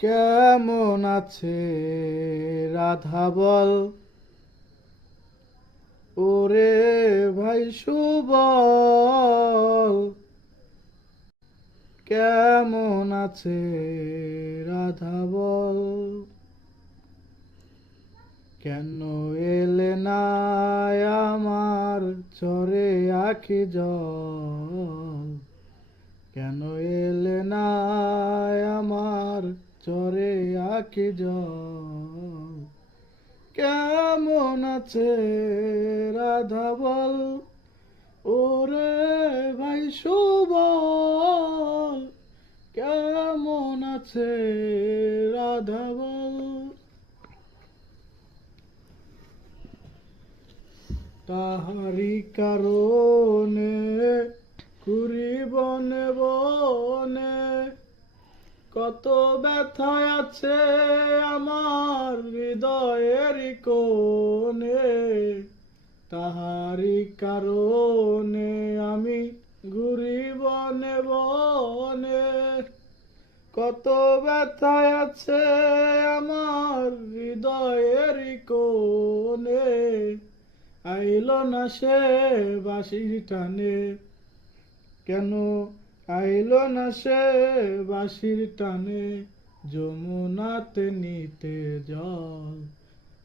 কেমন আছে রাধা বল, ওরে ভাই সুবল। কেমন আছে রাধা বল, কেন এলে না আমার চরে আখি জল। কেন এলে না আমার চরে আখি জল। কেমন আছে রাধা বল, ওরে ভাই সুবল। কেমন আছে রাধা বল। তাহারি কারণে ঘুরি বনে বনে, কত ব্যথা আছে আমার হৃদয়ের কোণে। তাহারি কারণে আমি ঘুরি বনে বনে, কত ব্যথা আছে আমার হৃদয়ের কোণে। আইল না সে বাঁশির টানে, কেন আইল না সে বাঁশির টানে, যমুনাতে নিতে জল।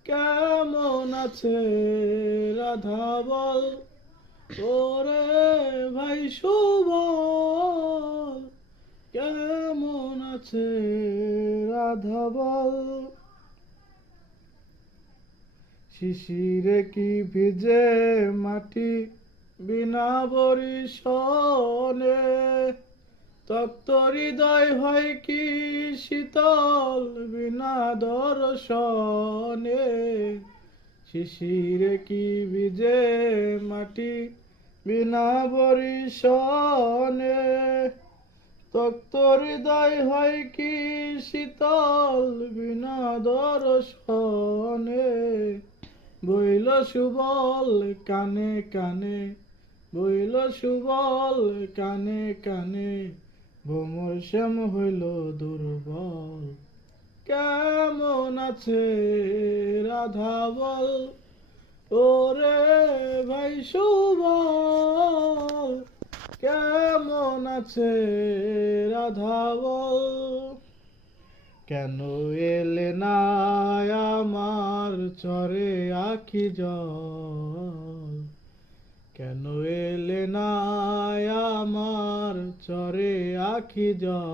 কেমন আছে রাধা বল, ওরে ভাই সুবল। কেমন আছে রাধা বল। শিশিরে কি ভিজে মাটি বিনা বরিশনে, তপ্ত হৃদয় হয় কি শীতল বিনা দর্শনে। শিশিরে কি ভিজে মাটি বিনা বরিশনে, তপ্ত হৃদয় হয় কি শীতল বিনা দর্শনে। বইল সুবল কানে কানে, বইল সুবল কানে কানে, ভ্রমর শ্যাম হইল দুর্বল। কেমন আছে রাধা বল, ওরে ভাই সুবল। কেমন আছে রাধা বল। কেন এলে না আমার চরে আখি জল। কেন এলে না আমার চরে আখি জল।